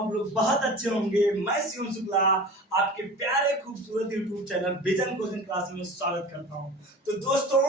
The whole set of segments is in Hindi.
आप लोग बहुत अच्छे होंगे। मैं शिवम शुक्ला आपके प्यारे खूबसूरत YouTube channel vision coaching class में स्वागत करता हूं। तो दोस्तों,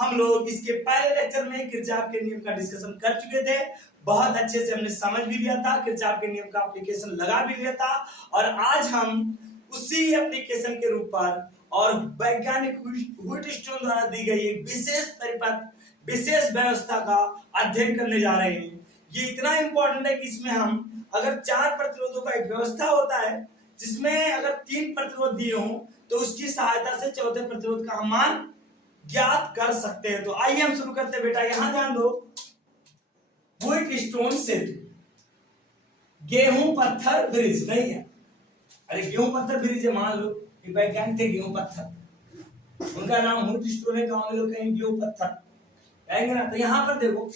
हम लोग इसके पहले लेक्चर में किरचॉफ के नियम का डिस्कशन कर चुके थे। बहुत अच्छे से हमने समझ भी लिया था, किरचॉफ के नियम का एप्लीकेशन लगा भी लिया था। और आज हम उसी एप्लीकेशन के रूप पर और वैज्ञानिक व्हिटस्टोन द्वारा दी गई एक विशेष परिपथ, विशेष व्यवस्था का अध्ययन करने जा रहे हैं। ये इतना इंपॉर्टेंट है कि इसमें हम अगर 4 प्रतिरोधों का एक व्यवस्था होता है जिसमें अगर 3 प्रतिरोध दिए हों तो उसकी सहायता से चौथे प्रतिरोध का हम मान ज्ञात कर सकते हैं। तो आइए हम शुरू करते हैं। बेटा यहां ध्यान दो, व्हिटस्टोन सेतु, गेहूं पत्थर ब्रिज नहीं है। अरे गेहूं पत्थर ब्रिज है, मान लो कि वैज्ञानिक थे गेहूं पत्थर, उनका नाम व्हिटस्टोन है। गांव में लोग कहेंगे गेहूं पत्थर कहेंगे ना। तो यहां पर देखो,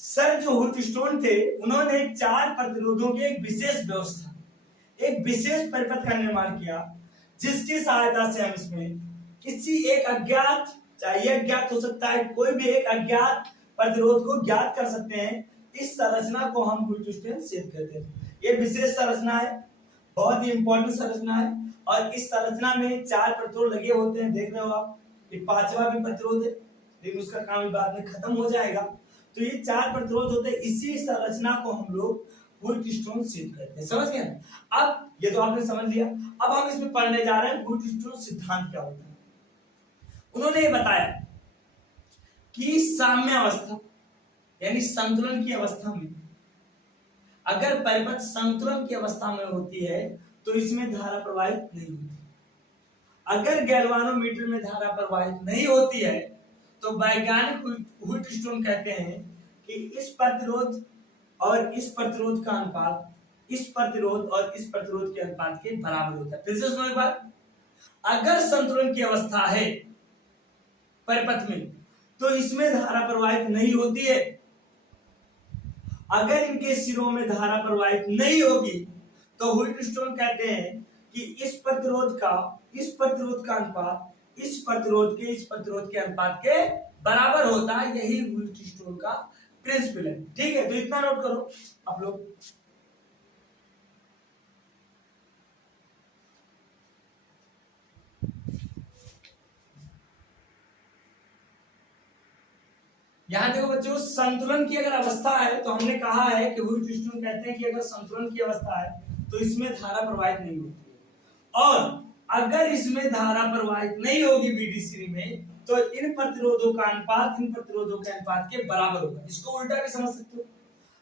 सर जो व्हिटस्टोन थे उन्होंने 4 प्रतिरोधों की एक विशेष व्यवस्था, एक विशेष परिपथ का निर्माण किया जिसकी सहायता से हम इसमें किसी एक अज्ञात, चाहे अज्ञात हो सकता है, कोई भी एक अज्ञात प्रतिरोध को ज्ञात कर सकते हैं। इस संरचना को हम व्हिटस्टोन सेतु कहते हैं। ये विशेष संरचना है, बहुत ही इंपॉर्टेंट संरचना है। और इस संरचना में 4 प्रतिरोध लगे होते हैं, देख रहे हो आप। ये 5वां भी प्रतिरोध है, लेकिन उसका काम बाद में खत्म हो जाएगा। तो ये 4 प्रतिरोध होते हैं। इसी संरचना को हम लोग व्हिटस्टोन सेतु कहते हैं। समझ गए? अब ये तो आपने समझ लिया। अब हम इसमें पढ़ने जा रहे हैं व्हिटस्टोन सिद्धांत क्या होता है। उन्होंने ये बताया कि साम्य अवस्था यानी संतुलन की अवस्था में अगर परिपथ संतुलन की अवस्था में होती है तो इसमें धारा प्रवाहित नहीं होती। अगर गैल्वानोमीटर में धारा प्रवाहित नहीं होती है तो वैज्ञानिक व्हिटस्टोन कहते हैं कि इस प्रतिरोध और इस प्रतिरोध का अनुपात इस प्रतिरोध और इस प्रतिरोध के अनुपात के बराबर होता है। फिर से सुनो एक बार, अगर संतुलन की अवस्था है परिपथ में तो इसमें धारा प्रवाहित नहीं होती है। अगर इनके सिरों में धारा प्रवाहित नहीं होगी तो व्हिटस्टोन कहते हैं कि इस प्रतिरोध का अनुपात इस प्रतिरोध के अनुपात के बराबर होता है। यही व्हिटस्टोन का प्रिंसिपल है। ठीक है, तो इतना नोट करो आप लोग। यहां देखो बच्चों, संतुलन की अगर अवस्था है तो हमने कहा है कि व्हिटस्टोन कहते हैं कि अगर संतुलन की अवस्था है तो इसमें धारा प्रवाहित नहीं होती है। और अगर इसमें धारा प्रवाहित नहीं होगी बीडीसी में तो इन प्रतिरोधों का अनुपात इन प्रतिरोधों के अनुपात के बराबर होगा। इसको उल्टा भी समझ सकते हो।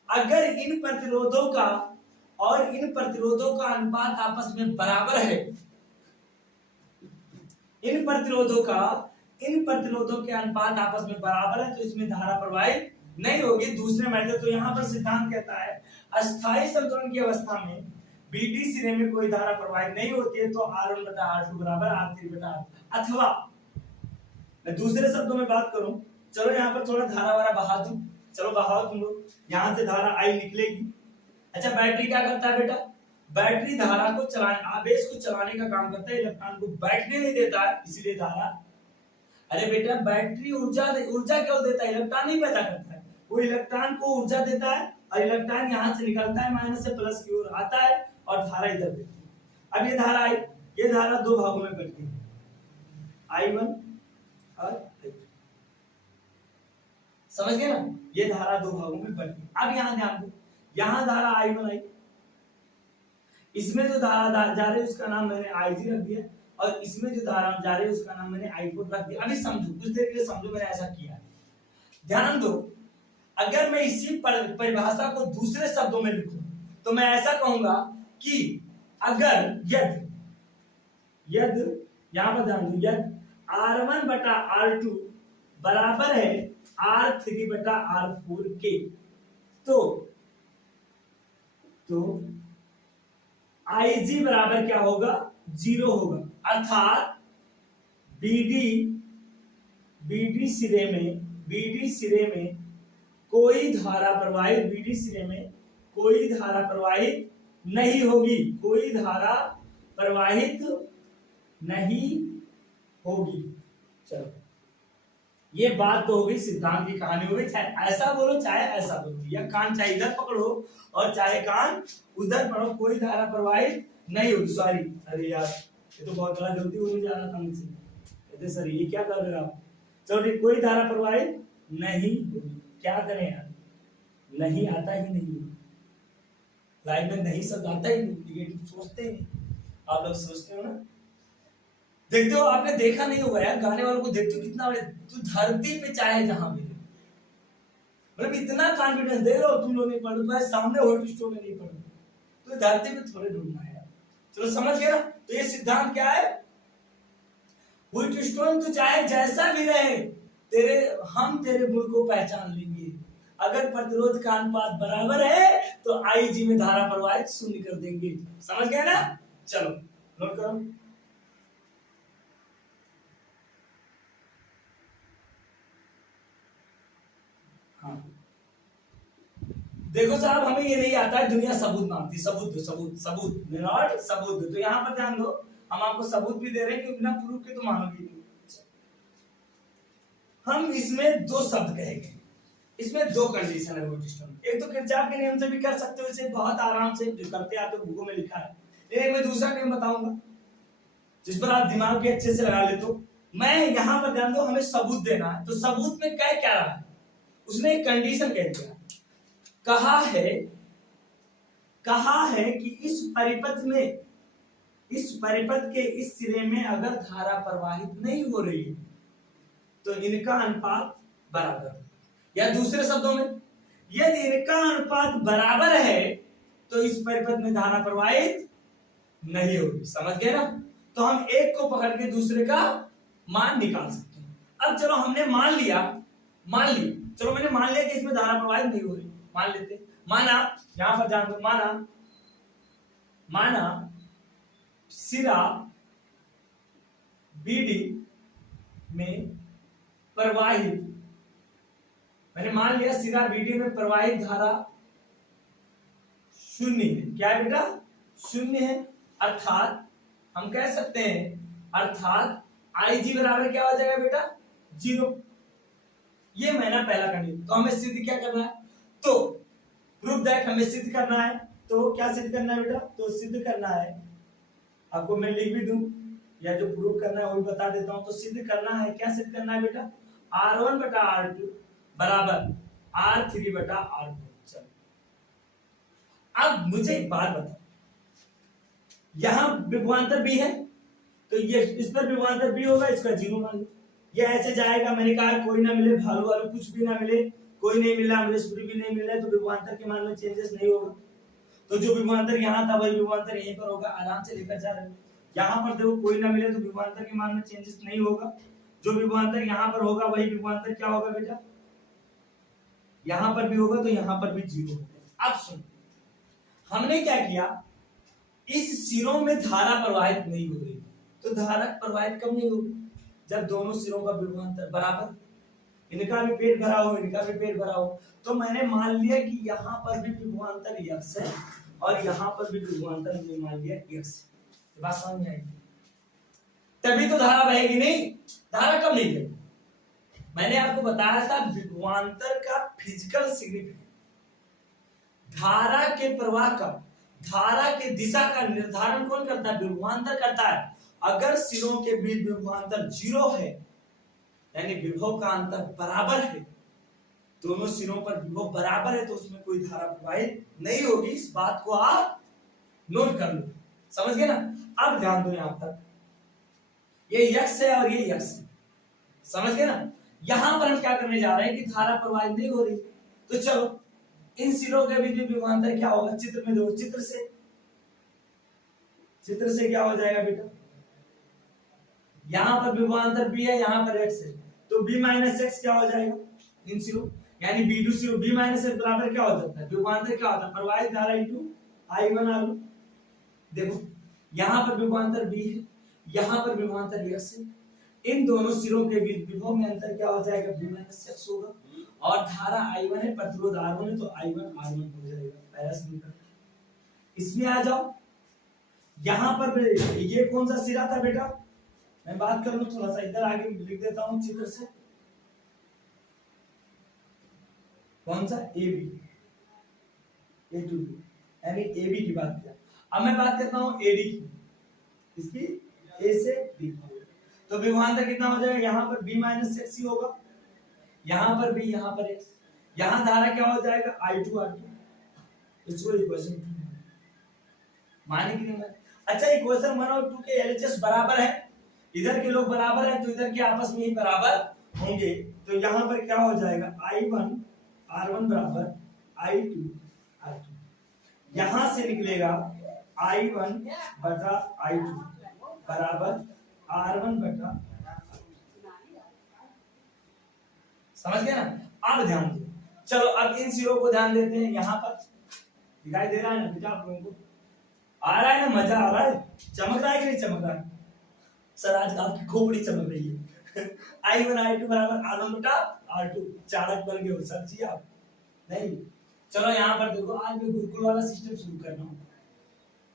अगर इन प्रतिरोधों का और इन प्रतिरोधों का अनुपात आपस में बराबर है, इन प्रतिरोधों के अनुपात आपस में बराबर है तो इसमें धारा प्रवाहित नहीं होगी। दूसरे मेथड, तो यहां पर सिद्धांत कहता है अस्थायी संतुलन की अवस्था में बीडी सिरे में कोई धारा प्रवाहित नहीं होती है तो R1 बटा R2 बराबर R3 बटा R4। अथवा मैं दूसरे शब्दों में बात करूं, चलो यहां पर थोड़ा धारा वारा बहा दूं, चलो बहाओ तुम लोग। यहां से धारा I निकलेगी। अच्छा, बैटरी क्या करता है बेटा? बैटरी धारा को चलाने, आवेश को चलाने का काम करता है, इलेक्ट्रॉन को बैठने नहीं देता है, इसलिए धारा। अरे बेटा, बैटरी ऊर्जा क्यों देता है? इलेक्ट्रॉन नहीं पैदा करता है, वो इलेक्ट्रॉन को ऊर्जा देता है और इलेक्ट्रॉन यहां से निकलता है, माइनस से प्लस की ओर आता है और धारा इधर देती है। अब ये धारा 2 भागों में बंटती है, I1 और I2। समझ गए ना? ये धारा 2 भागों में बंटती है। अब यहां ध्यान दो, यहां धारा I1 आई, इसमें जो धारा जा रही है उसका नाम मैंने I0 रख दिया और इसमें जो धारा जा रही है उसका नाम मैंने I4 रख दिया। अभी समझो, कुछ देर के लिए समझो मैंने ऐसा किया। ध्यान दो, अगर मैं इसी परिभाषा को दूसरे शब्दों में लिखूं तो मैं ऐसा कहूंगा कि अगर यदि यहां पर ध्यान दो, यदि R1 बटा R2 बराबर है R3 बटा R4 के, तो Ig बराबर क्या होगा? 0 होगा। अर्थात बीडी सिरे में कोई धारा प्रवाहित नहीं होगी, कोई धारा प्रवाहित नहीं होगी। चलो ये बात तो हो गई, सिद्धांत की कहानी हो गई। चाहे ऐसा बोलो चाहे ऐसा बोलो, या कान चाहे इधर पकड़ो और चाहे कान उधर पकड़ो, कोई धारा प्रवाहित नहीं होगी। सॉरी, अरे यार ये तो बहुत बड़ा गलती होने जा रहा था मुझसे। कहते सर ये क्या कर रहे हो आप? चलो ठीक, कोई धारा प्रवाहित नहीं होगी। क्या करें यार, नहीं आता ही नहीं, लाइफ में नहीं शब्द आता ही नहीं, निगेटिव सोचते ही नहीं। आप लोग सोचते हो ना, देखते हो, आपने देखा नहीं होगा यार, गाने वालों को देखते हो कितना बड़े, तू धरती पे चाहे जहां भी, मतलब इतना कॉन्फिडेंस दे रहे हो तुम लोग, नहीं पढ़ रहे सामने होल्ड स्टोर में नहीं पढ़ रहे, तो धरती पे थोड़े ढूंढना है यार। चलो समझ गए ना। तो ये सिद्धांत क्या है, व्हीट स्टोन तू चाहे जैसा भी रहे, तेरे हम तेरे गुण को पहचान लेंगे। अगर प्रतिरोध का अनुपात बराबर है तो आईजी में धारा प्रवाहित शून्य कर देंगे। समझ गए ना? चलो नोट करो। हाँ देखो साहब, हमें ये नहीं आता है, दुनिया सबूत मांगती, सबूत दो, सबूत सबूत नॉट सबूत दो। तो यहाँ पर ध्यान दो, हम आपको सबूत भी दे रहे हैं, क्योंकि बिना प्रूफ के तो मानोगे नहीं। हम इसमें दो शब्द कहेंगे, इसमें दो कंडीशन है व्हीट स्टोन। एक तो किरचॉफ के नियम से भी कर सकते हो इसे बहुत आराम से, जो करते हैं आपके बुकों में लिखा है। लेकिन मैं दूसरा नियम बताऊंगा जिस पर आप दिमाग भी अच्छे से लगा लेते हो। मैं यहाँ पर ध्यान दो, हमें सबूत देना है, तो सबूत में कह क्या रहा है, उसने एक कंडीशन कह दिया, कहा है कि इस परिपथ में, इस परिपथ के इस सिरे में अगर धारा प्रवाहित नहीं हो रही है तो इनका अनुपात बराबर है। या दूसरे शब्दों में, यदि इनका अनुपात बराबर है तो इस परिपथ में धारा प्रवाहित नहीं होगी। समझ गए ना? तो हम एक को पकड़ के दूसरे का मान निकाल सकते हैं। अब चलो हमने मान लिया, चलो मैंने मान लिया कि इसमें धारा प्रवाहित नहीं हो रही, मान लेते, माना, यहां पर ध्यान दो, माना सिरा बीडी में प्रवाहित, मैंने मान लिया सिरा बीडी में प्रवाहित धारा शून्य है। क्या है बेटा? शून्य है। अर्थात हम कह सकते हैं, अर्थात IG बराबर क्या हो जाएगा बेटा? 0। ये मैंने पहला कंडीशन। तो हमें सिद्ध क्या करना है, तो प्रूफ दैट हमें सिद्ध करना है। तो क्या सिद्ध करना है बेटा? तो सिद्ध करना है, आपको मैं लिख भी दूं या जो प्रूफ करना है वो भी बता देता हूं। तो सिद्ध करना है, क्या सिद्ध करना है बेटा? R1 बटा R2 बराबर R3 बटा R4। चलो अब मुझे एक बात बताओ, यहां विभवांतर B है तो ये इस पर विभवांतर B होगा, इसका 0 मान लो। ये ऐसे जाएगा, मैंने कहा कोई ना मिले, भालू वालू कुछ भी ना मिले, कोई नहीं मिला, अमरेशपुरी भी नहीं मिला, तो विभवांतर के मान में चेंजेस नहीं होगा। तो जो विभवांतर यहाँ था वही विभवांतर यहीं पर होगा। आराम से लेकर जा रहे हैं। यहाँ पर देखो कोई ना मिले तो विभवांतर के मान में चेंजेस नहीं होगा। जो विभवांतर यहाँ पर होगा वही विभवांतर क्या होगा बेटा? यहाँ पर भी होगा, तो यहाँ पर भी 0 होगा। अब सुन, हमने क्या किया, इस सिरों में धारा प्रवाहित नहीं हो रही, तो धारा प्रवाहित कब नहीं होगी? जब दोनों सिरों का विभवांतर बराबर, इनका भी पेट भरा हो, इनका भी पेट भरा हो। तो मैंने मान लिया कि यहाँ पर भी विभवांतर x है और यहाँ पर भी विभवांतर हमने मान लिया x। बात समझ में आएगी? तभी तो धारा बहेगी। नहीं, धारा कब नहीं बहेगी? मैंने आपको बताया था विभवांतर का फिजिकल सिग्निफिकेंस, धारा के प्रवाह का, धारा के दिशा का निर्धारण कौन करता है? विभवांतर करता है। अगर सिरों के बीच विभवांतर 0 है, यानी विभव का अंतर बराबर है, दोनों सिरों पर विभव बराबर है, तो उसमें कोई धारा प्रवाहित नहीं होगी। इस बात को आप नोट कर लो। समझ गए ना? अब ध्यान दो, यहां पर ये x है और ये x है। समझ गए ना? यहां पर हम क्या करने जा रहे हैं कि धारा प्रवाहित नहीं हो रही, तो चलो इन सिरों के बीच विभवांतर क्या होगा? चित्र में देखो, चित्र से क्या हो जाएगा बेटा? यहां पर विभवांतर B है, यहां पर x है, तो B माइनस x क्या हो जाएगा? इन सिरों, यानी B2 सिरों B माइनस x बराबर क्या हो जाता है? विभवांतर क्या होता है? प्रवाहित धारा इनटू I1 R1। देखो यहां पर विभवांतर B है, यहां पर विभवांतर x है, इन दोनों सिरों के बीच विभव में अंतर क्या हो जाएगा? B माइनस x होगा। और धारा I1 है, प्रतिरोध R1 है, तो I1 R1 हो जाएगा। पहला समीकरण। इसमें आ जाओ, यहां पर ये कौन सा सिरा था बेटा? मैं बात कर लूं थोड़ा सा, इधर आगे लिख देता हूं चित्र से। कौन सा, A B, A to B, यानी ए बी की बात किया। अब मैं बात करता हूँ ए डी की, इसकी ए से डी। तो विभवांतर कितना हो जाएगा, यहाँ पर बी माइनस एक्स ही होगा, यहाँ पर बी, यहाँ पर एक्स, यहाँ धारा क्या हो जाएगा आई टू आर टू। इसको इक्वेशन माने कि नहीं माने। अच्छा, इक्वेशन 1 और 2 के एलएचएस बराबर है, इधर के लोग बराबर है तो इधर के आपस में ही बराबर होंगे। तो यहाँ पर क्या हो जाएगा I1 R1 बराबर I2 R2, यहां से निकलेगा I1 बटा I2 बराबर R1 बटा, समझ गए ना। अब ध्यान दो, चलो अब इन सिरों को ध्यान देते हैं। यहाँ पर दिखाई दे रहा है ना बेटा आप लोगों को, आ रहा है ना, मजा आ रहा है, चमक रहा है कि नहीं चमक रहा है? सर आज आपकी खोपड़ी चमक रही है। I1 I2 बराबर R1 बटा R2, चाणक बन गए हो सर जी आप। नहीं, चलो यहाँ पर देखो, आज मैं गुरुकुल वाला सिस्टम शुरू कर रहा हूँ।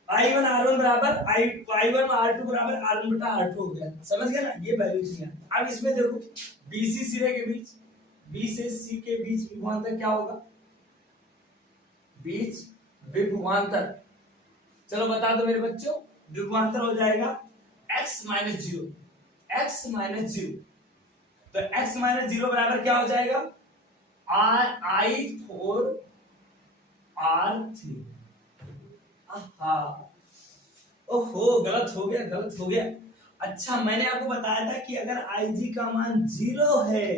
I1 R1 बराबर I1 R2 बराबर R1 बटा R2 हो गया, समझ गए ना, ये वैल्यू थी। अब इसमें देखो BC सिरे के बीच, B से C के बीच विभवांतर क्या होगा, बीच विभवांतर, चलो बता दो मेरे बच्चों, विभवांतर हो जाएगा x minus zero, x minus zero. तो x माइनस जीरो बराबर क्या हो जाएगा I4 R3। ओहो, गलत हो गया, गलत हो गया। अच्छा, मैंने आपको बताया था कि अगर IG का मान 0 है,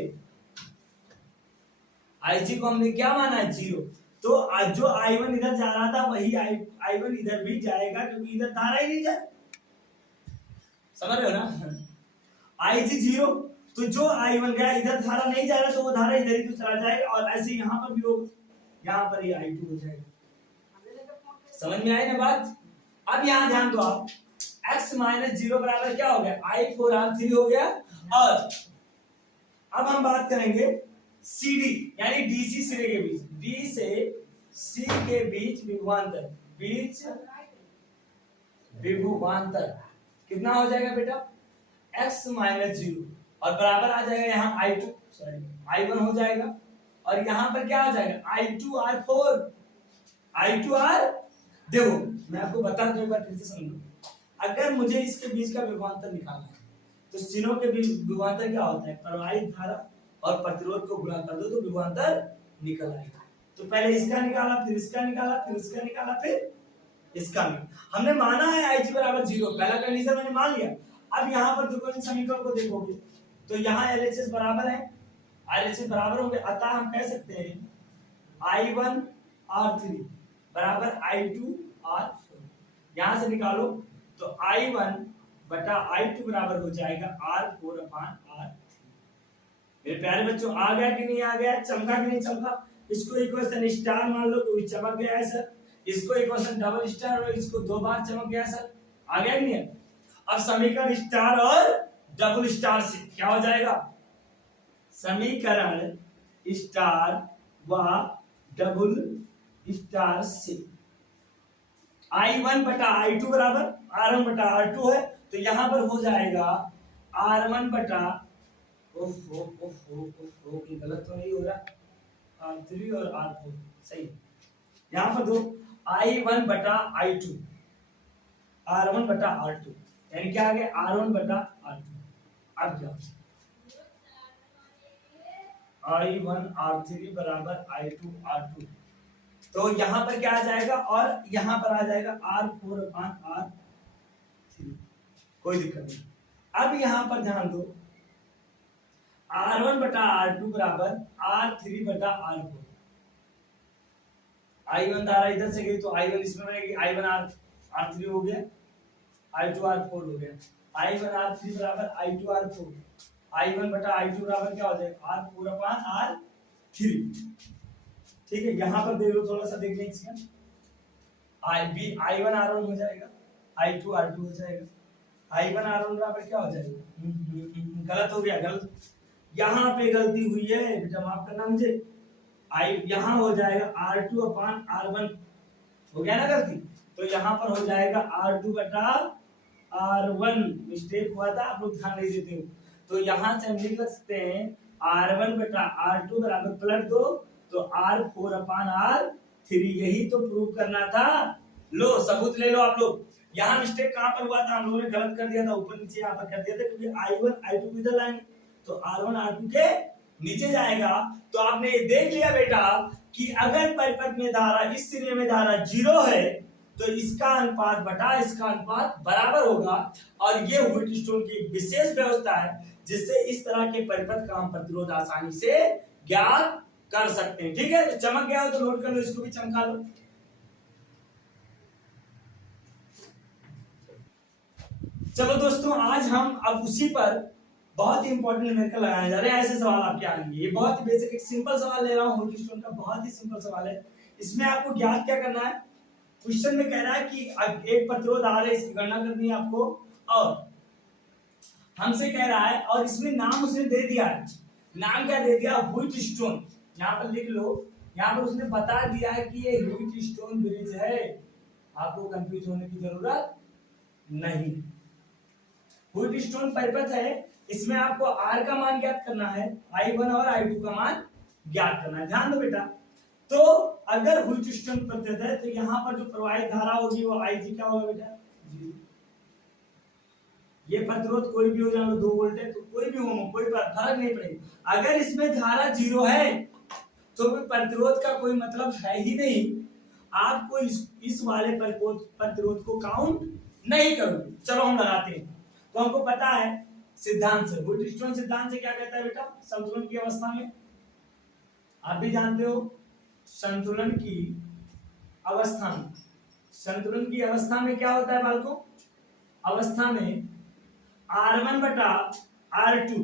IG को हमने क्या माना है 0, तो जो I1 इधर जा रहा था वही I1 इधर भी जाएगा, क्योंकि इधर धारा ही नहीं जाए, समझ रहे हो ना। IG 0, तो जो I1 गया इधर धारा नहीं जा रहा, तो वो धारा इधर ही तो चला जाएगा, और ऐसे यहाँ पर भी होगा, यहाँ पर ये I2 हो जाएगा। समझ में आई ना बात। अब यहाँ ध्यान दो आप, x माइनस जीरो बराबर क्या हो गया I4 R3 हो गया। और अब हम बात करेंगे CD यानी DC सिरे के बीच, D से C के बीच विभवांतर, बीच विभवांतर कितना हो जाएगा बेटा x माइनस जीरो, और बराबर आ जाएगा यहाँ I2 सॉरी I1 हो जाएगा, और यहाँ पर क्या आ जाएगा I2 R4, I2 R। देखो मैं आपको बता दूं, एक बार फिर से समझो, अगर मुझे इसके बीच का विभवांतर निकालना है तो सिरों के बीच विभवांतर क्या होता है, प्रवाहित धारा और प्रतिरोध को गुणा कर दो तो विभवांतर निकल आएगा। तो पहले इसका निकाला, फिर इसका निकाला, फिर इसका निकाला, फिर इसका निकाला। हमने माना है IG बराबर 0, पहला कंडीशन मैंने मान लिया। अब यहाँ पर देखो, इन समीकरण को देखोगे तो यहाँ LHS बराबर है, LHS बराबर होंगे, अतः हम कह सकते हैं I1 R3 बराबर I2 R4। यहां से निकालो तो I1 बटा I2 बराबर हो जाएगा R4 अपान R3। मेरे प्यारे बच्चों आ गया कि नहीं आ गया, चमका कि नहीं चमका। इसको इक्वेशन स्टार मान लो तो चमक गया है सर, इसको इक्वेशन डबल स्टार और इसको 2 बार चमक गया सर, आ गया कि नहीं। अब समीकरण स्टार और डबल स्टार से क्या हो जाएगा, समीकरण स्टार व डबल स्टार से I1 बटा I2 बराबर R1 बटा R2 है, तो यहां पर हो जाएगा R1 बटा ये गलत तो नहीं हो रहा, R3 और R4 सही। यहां पर दो I1 बटा I2 R1 बटा R2, यानी क्या आ गया R1 बटा R2। अब क्या I1 R3 बराबर I2 R2, तो यहां पर क्या आ जाएगा, और यहां पर आ जाएगा R4 अपान R3, कोई दिक्कत नहीं। अब यहां पर ध्यान दो, R1 बटा R2 बराबर R3 बटा R4। I1 धारा इधर से गई तो I1 इसमें रहेगी, I1 R3 हो गया, I2 R4 हो गया, I1 R3 बराबर I2 R4, I1 बटा I2 बराबर क्या हो जाएगा R4 अपान R3। ठीक है, यहां पर देख लो, थोड़ा सा देख लें इसका, I1 R1 हो जाएगा, I2 R2 हो जाएगा, I1 R1 बराबर क्या हो जाएगा, गलत हो गया, गलत, यहाँ पे गलती हुई है बेटा, माफ करना मुझे। यहाँ हो जाएगा R2 अपान R1 हो गया ना गलती, तो यहाँ पर हो जाएगा R2 बटा R1, मिस्टेक हुआ था, आप लोग ध्यान नहीं देते हो। तो यहाँ से हम लिख सकते हैं R1 बटा R2 बराबर पलट दो तो R4/R3, यही तो प्रूव करना था। लो सबूत ले लो आप लोग। यहाँ मिस्टेक कहाँ पर हुआ था, हम लोगों ने गलत कर दिया था, ऊपर नीचे यहाँ पर कर दिया था, क्योंकि I1 I2 इधर लाएंगे तो R1 R2 के नीचे जाएगा। तो आपने ये देख लिया बेटा कि अगर परिपथ में धारा, इस सिरे में धारा 0 है तो इसका अनुपात बटा इसका अनुपात बराबर होगा। और ये व्हीटस्टोन की एक विशेष व्यवस्था है जिससे इस तरह के परिपथ का हम प्रतिरोध आसानी से ज्ञात कर सकते हैं। ठीक है, तो चमक गया हो तो नोट कर लो, इसको भी चमका लो। चलो दोस्तों, आज हम अब उसी पर बहुत ही इंपॉर्टेंट न्यूमेरिकल लगाने जा रहे हैं। ऐसे सवाल आपके आएंगे, ये बहुत ही बेसिक एक सिंपल सवाल ले रहा हूं व्हीटस्टोन का, बहुत ही सिंपल सवाल है। इसमें आपको ज्ञात क्या करना है, क्वेश्चन में कह रहा है कि एक प्रतिरोध आ रहा है, इसकी गणना करनी है आपको, और हमसे कह रहा है, और इसमें नाम उसने दे दिया है। नाम क्या दे दिया, व्हीटस्टोन। यहाँ पर लिख लो, यहाँ पर उसने बता दिया है कि ये व्हीटस्टोन ब्रिज है, आपको कंफ्यूज होने की जरूरत नहीं। व्हीटस्टोन परिपथ है, इसमें आपको R का मान ज्ञात करना है, I1 और I2 का मान ज्ञात करना है। ध्यान दो बेटा, तो अगर व्हीटस्टोन परिपथ है तो यहाँ पर जो प्रवाहित धारा होगी वो IG क्या होगा बेटा, ये प्रतिरोध कोई भी हो, जान लो 2 वोल्ट है तो कोई भी हो, कोई फर्क नहीं पड़ेगा। अगर इसमें धारा 0 है तो प्रतिरोध का कोई मतलब है ही नहीं, आपको इस वाले प्रतिरोध को काउंट नहीं करोगे। चलो हम लगाते हैं। तो हमको पता है सिद्धांत से, व्हीटस्टोन सिद्धांत से क्या कहता है बेटा, संतुलन की अवस्था में, आप भी जानते हो, संतुलन की अवस्था में, संतुलन की अवस्था में क्या होता है बालकों, अवस्था में R1 बटा R2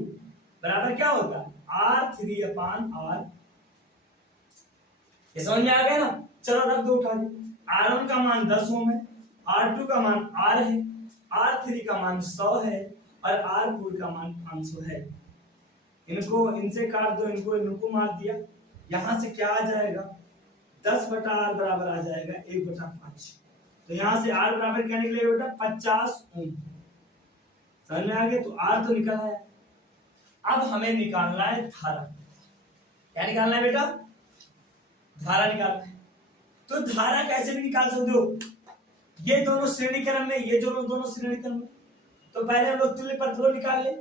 बराबर क्या होता है, R3/R। ये समझ में आ गया ना। चलो रख दो उठा दो। R1 का मान 10 ओम है, R2 का मान R है, R3 का मान 100 है और R4 का मान 500 है। इनको इनसे काट दो, इनको मार दिया, यहां से क्या आ जाएगा, 10/R बराबर आ जाएगा 1/5। तो यहां से R बराबर क्या निकलेगा बेटा, 50 ओम। समझ में आ गया, तो R तो निकल आया। अब हमें निकालना है धारा। क्या निकालना है बेटा, धारा निकालना है। तो धारा कैसे भी निकाल सकते हो, ये दोनों श्रेणी क्रम में, ये दोनों श्रेणी क्रम में। तो पहले हम लोग तुल्य प्रतिरोध निकाल ले,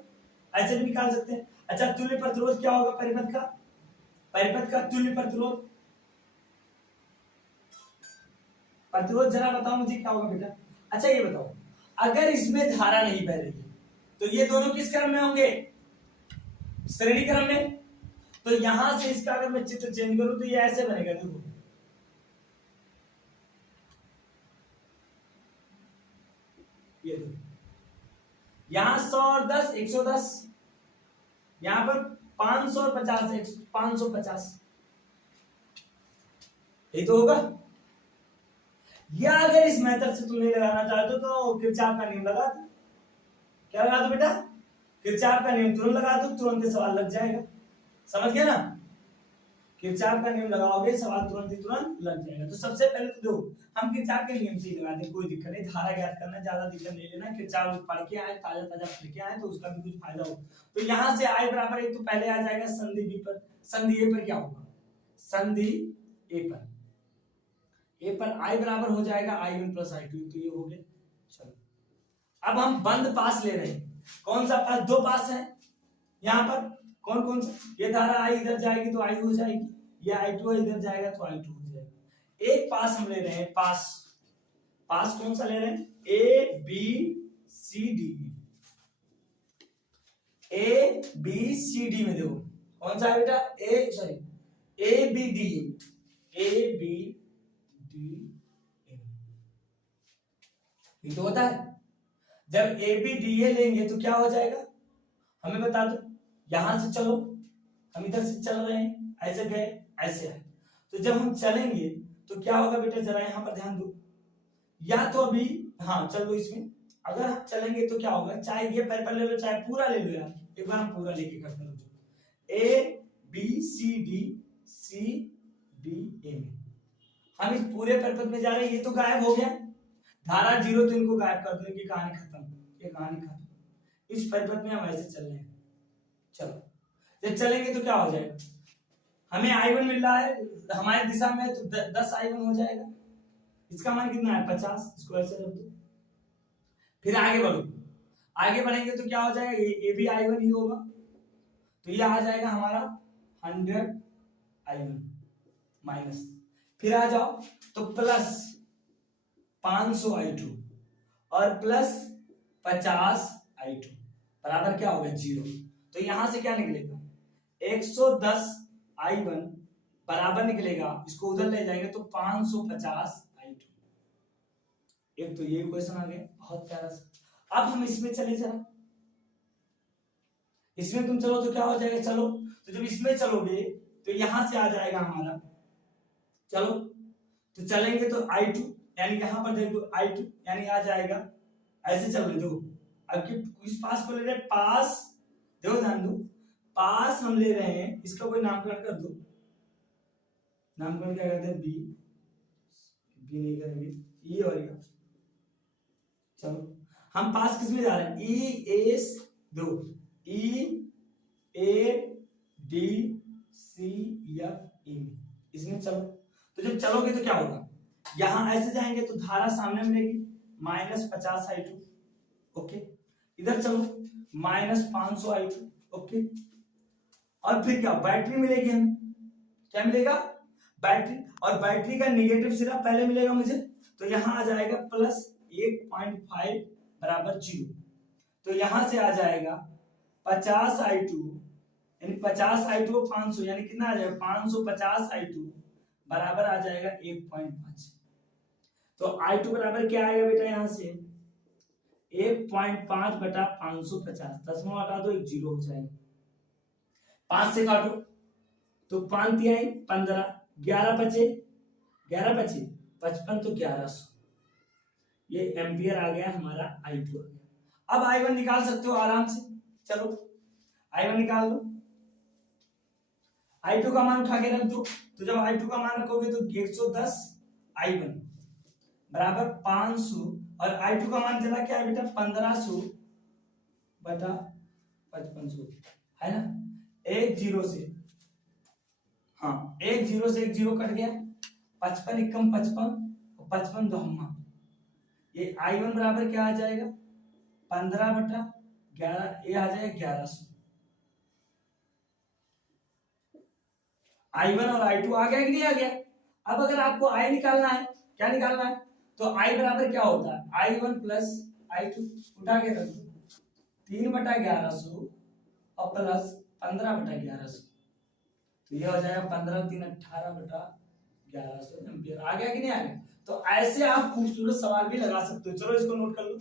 ऐसे भी निकाल सकते हैं। अच्छा, तुल्य प्रतिरोध क्या होगा, परिपथ का, परिपथ का तुल्य प्रतिरोध, प्रतिरोध जरा बताओ मुझे क्या होगा बेटा। अच्छा ये बताओ, अगर इसमें धारा नहीं बह रही है तो ये दोनों किस क्रम में होंगे, श्रेणी क्रम में। तो यहां से इसका अगर मैं चित्र चेंज करूं तो ये ऐसे बनेगा, देखो ये देखो, यहां 100 और 10 110, यहां पर 500 और 50 550, यही तो होगा। या अगर इस मेथड से तुम नहीं लगाना चाहते तो किरचॉफ का नियम लगा दो। क्या लगा दो बेटा, किरचॉफ का नियम तुरंत लगा दो, तुरंत सवाल लग जाएगा। समझ गया ना, किरचॉफ का नियम लगाओगे सवाल तुरंत लग जाएगा। तो सबसे पहले तो दो हम किरचॉफ के नियम से ही लगाते हैं, कोई दिक्कत नहीं। धारा ज्ञात करना, ज्यादा दिक्कत नहीं लेना। किरचॉफ पढ़ के आए, ताजा पढ़ के आए तो उसका भी कुछ फायदा हो। तो यहां से I बराबर 1 तो पहले आ जाएगा संधि B पर, संधि A पर क्या होगा, संधि A पर, A पर I बराबर हो जाएगा I1 + I2, तो ये हो गया। चलो अब हम बंद पास ले रहे हैं। कौन सा पास, 2 पास है यहाँ पर, कौन कौन सा, ये धारा I इधर जाएगी तो I हो जाएगी, ये I2 इधर जाएगा तो I2 हो जाएगा। एक पास हम ले रहे हैं, पास, पास कौन सा ले रहे हैं, A B C D में, A B C D में देखो कौन सा है बेटा, A B D ये तो होता है। जब ABDA लेंगे तो क्या हो जाएगा, हमें बता दो। यहां से चलो, हम इधर से चल रहे हैं, ऐसे गए ऐसे आए, तो जब हम चलेंगे तो क्या होगा बेटा, जरा यहां पर ध्यान दो। या तो अभी हाँ चल लो इसमें, अगर हम चलेंगे तो क्या होगा, चाहे ये पेपर ले लो चाहे पूरा ले लो यार, एक बार हम पूरा लेके करते हैं। ABCD में हम इस पूरे परिपथ में जा रहे हैं, ये तो गायब हो गया, धारा 0 तो इनको गायब कर दो, इनकी कहानी खत्म, ये कहानी खत्म। इस परिपथ में हम ऐसे चल रहे हैं। चलो जब चलेंगे तो क्या हो जाएगा, हमें I1 मिल रहा है हमारी दिशा में, तो 10 I1 हो जाएगा। इसका मान कितना है 50, इसको ऐसे रख दो। फिर आगे बढ़ो, आगे बढ़ेंगे तो क्या हो जाएगा, ये भी I1 ही होगा, तो ये आ जाएगा हमारा 100 I1 माइनस, फिर आ जाओ तो प्लस 500 I2 और प्लस 50 I2 बराबर क्या होगा 0। तो यहां से क्या निकलेगा 110 I1 बराबर निकलेगा, इसको उधर ले जाएंगे तो 550 I2। एक तो ये क्वेश्चन आ गया बहुत प्यारा सा। अब हम इसमें चले जरा, इसमें तुम चलो तो क्या हो जाएगा, चलो तो जब इसमें चलोगे तो यहां से आ जाएगा हमारा, चलो तो चलेंगे तो I2 यानी यहां पर देखो I2 यानी आ जाएगा, ऐसे चल रहे दो, अब इस पास को ले रहे पास, देखो ध्यान दो, पास हम ले रहे हैं, इसका कोई नामकरण कर दो, नामकरण क्या करते हैं बी, बी नहीं करेंगे ई और या, चलो हम पास किस में जा रहे हैं ई एस, दो ई A D C F E में, इसमें चलो तो जब चलोगे तो क्या होगा, यहां ऐसे जाएंगे तो धारा सामने मिलेगी -50 I2, ओके, इधर चलो -500 I2, ओके, और फिर क्या बैटरी मिलेगी हमें, क्या मिलेगा बैटरी, और बैटरी का नेगेटिव सिरा पहले मिलेगा मुझे, तो यहां आ जाएगा +1.5 बराबर 0, तो यहां से आ जाएगा 50 I2 यानी 50 I2 और 500 यानी कितना आ जाएगा 550 I2 बराबर आ जाएगा 1.5। तो I2 बराबर क्या आएगा बेटा, यहां से 1.5 बटा 550, दसवां हटा दो, एक 0 हो जाएगा, 5 से काटो तो 5 तिहाई 15, 11 बचे 55, तो 1100, ये एम्पियर आ गया हमारा I2 आ गया। अब I1 निकाल सकते हो आराम से, चलो I1 निकाल लो, I2 का मान उठा के रख दो, तो जब I2 का मान रखोगे तो 110 I1 बराबर 500, और I2 का मान चला क्या है बेटा 1500 बटा 5500 है ना, एक 0 से, हाँ एक 0 से एक 0 कट गया, 55 एकम 55 और 55 दोहम्मा, ये I1 बराबर क्या आ जाएगा 15 बटा 11, ये आ जाएगा 1100। I1 और I2 आ गया कि नहीं आ गया। अब अगर आपको I निकालना है, क्या निकालना है, तो I बराबर क्या होता है I1 प्लस I2, उठा के रख दो 3 बटा 1100 और प्लस 15 बटा 1100, तो ये हो जाएगा 15 3 18 बटा 1100 एम्पियर। आ गया कि नहीं आ गया। तो ऐसे आप खूबसूरत सवाल भी लगा सकते हो, चलो इसको नोट कर लो।